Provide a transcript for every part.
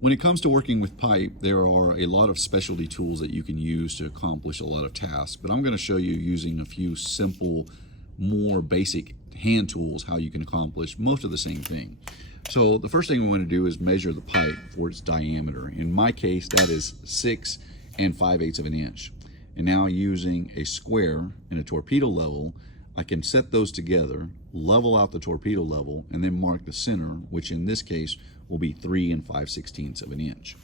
When it comes to working with pipe, there are a lot of specialty tools that you can use to accomplish a lot of tasks, but I'm going to show you using a few simple, more basic hand tools how you can accomplish most of the same thing. So the first thing we want to do is measure the pipe for its diameter. In my case, that is 6 5/8 of an inch. And now using a square and a torpedo level, I can set those together, level out the torpedo level, and then mark the center, which in this case will be 3 5/16 of an inch.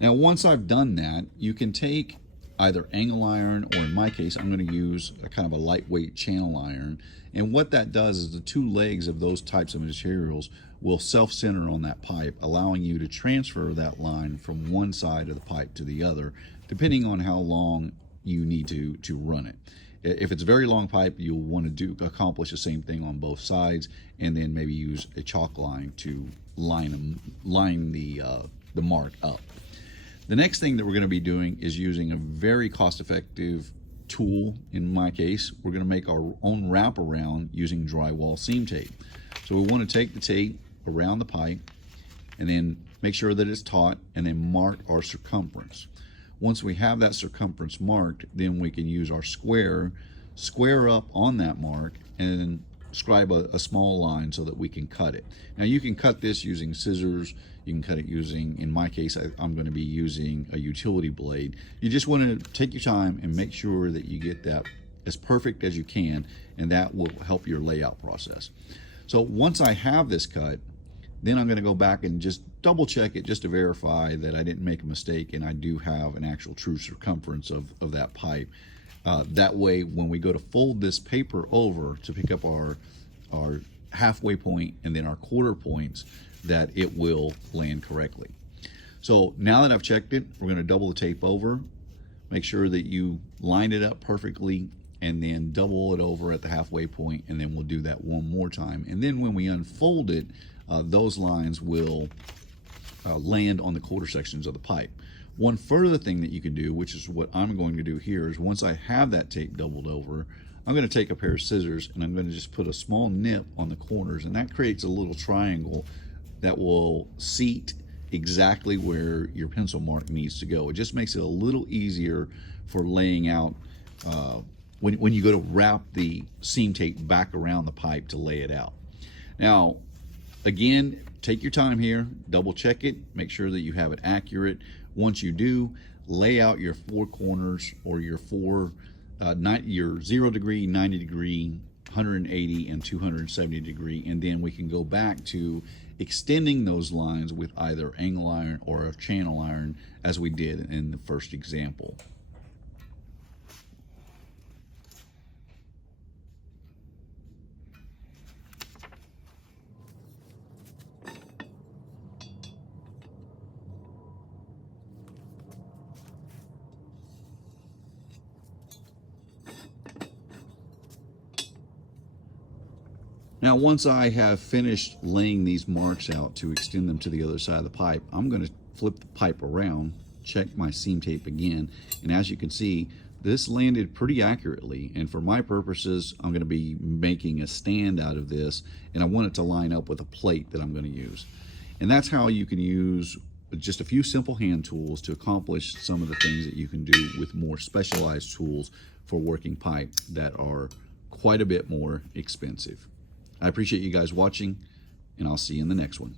Now, once I've done that, you can take either angle iron, or in my case, I'm going to use a kind of a lightweight channel iron. And what that does is the two legs of those types of materials will self-center on that pipe, allowing you to transfer that line from one side of the pipe to the other, depending on how long you need to run it. If it's a very long pipe, you'll want to accomplish the same thing on both sides, and then maybe use a chalk line to line the mark up. The next thing that we're going to be doing is using a very cost-effective tool. In my case, we're going to make our own wraparound using drywall seam tape. So we want to take the tape around the pipe and then make sure that it's taut, and then mark our circumference. Once we have that circumference marked, then we can use our square up on that mark and scribe a small line so that we can cut it. Now you can cut this using scissors, you can cut it using, in my case, I'm going to be using a utility blade. You just want to take your time and make sure that you get that as perfect as you can, and that will help your layout process. So once I have this cut, then I'm going to go back and just double check it just to verify that I didn't make a mistake and I do have an actual true circumference of that pipe. That way, when we go to fold this paper over to pick up our halfway point and then our quarter points, that it will land correctly. So now that I've checked it, we're going to double the tape over, make sure that you line it up perfectly, and then double it over at the halfway point, and then we'll do that one more time. And then when we unfold it, those lines will land on the quarter sections of the pipe. One further thing that you can do, which is what I'm going to do here, is once I have that tape doubled over, I'm going to take a pair of scissors and I'm going to just put a small nip on the corners, and that creates a little triangle that will seat exactly where your pencil mark needs to go. It just makes it a little easier for laying out when you go to wrap the seam tape back around the pipe to lay it out. Now, again, take your time here, double check it, make sure that you have it accurate. Once you do, lay out your four corners, or your your 0 degree, 90 degree, 180 and 270 degree, and then we can go back to extending those lines with either angle iron or a channel iron, as we did in the first example. Now, once I have finished laying these marks out to extend them to the other side of the pipe, I'm going to flip the pipe around, check my seam tape again, and as you can see, this landed pretty accurately. And for my purposes, I'm going to be making a stand out of this, and I want it to line up with a plate that I'm going to use. And that's how you can use just a few simple hand tools to accomplish some of the things that you can do with more specialized tools for working pipe that are quite a bit more expensive. I appreciate you guys watching, and I'll see you in the next one.